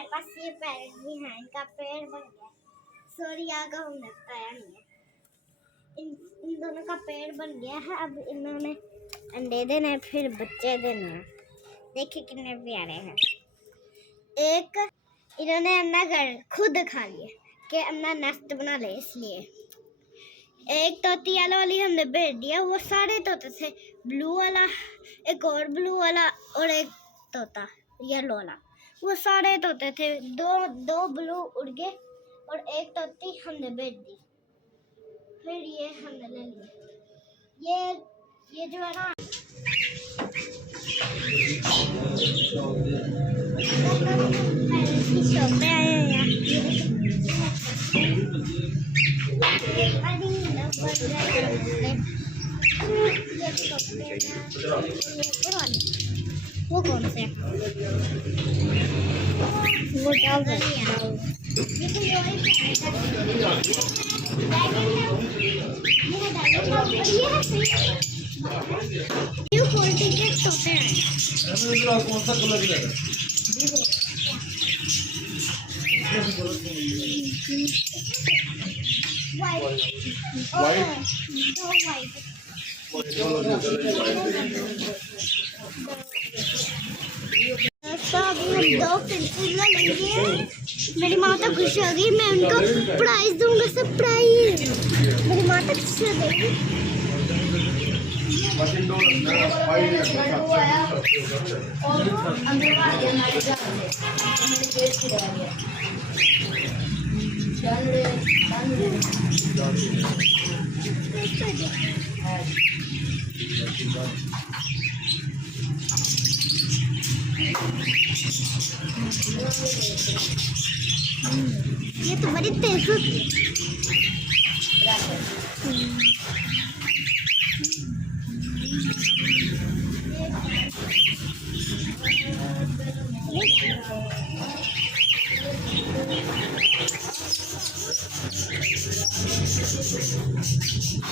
हमारे पास ये पैरेट भी है, इनका पेड़ बन गया। सॉरी आगा हमने बताया नहीं है। इन दोनों का पेड़ बन गया है। अब इन्होंने अंडे देने हैं, फिर बच्चे देने हैं। देखिए कितने प्यारे हैं। एक इन्होंने अपना घर खुद खा लिया कि अपना नेस्ट बना ले, इसलिए एक तोती वाली हमने भेज दिया। वो सारे तोते थे, ब्लू वाला, एक और ब्लू वाला और एक तोता येलो वाला। वो सारे तोते थे। दो ब्लू उड़ गए और एक तोती हमने भेज दी। फिर ये हमने ले लिया। ये जो है ना, शॉप में आए हैं यार। वो कौन से वो डाल क्वालिटी के तोते हैं। कौन सा कलर है? दो पेंसिल लेंगे। मेरी माँ तो खुश होगी। मैं उनको प्राइज दूंगा, सरप्राइज। मेरी माँ तो खुश हो गई। ये तो बड़ी तेज होती है।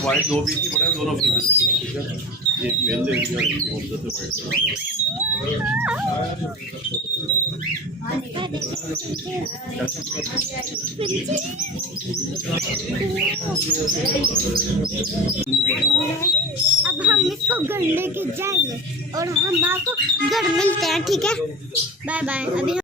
वाइट दो पीस ही पड़े, दोनों फीमेल। ठीक है, एक मेल दे दिया, एक उधर से वाइट। अब हम इसको घर लेके जाएंगे और हम आपको घर मिलते हैं। ठीक है, बाय बाय। अभी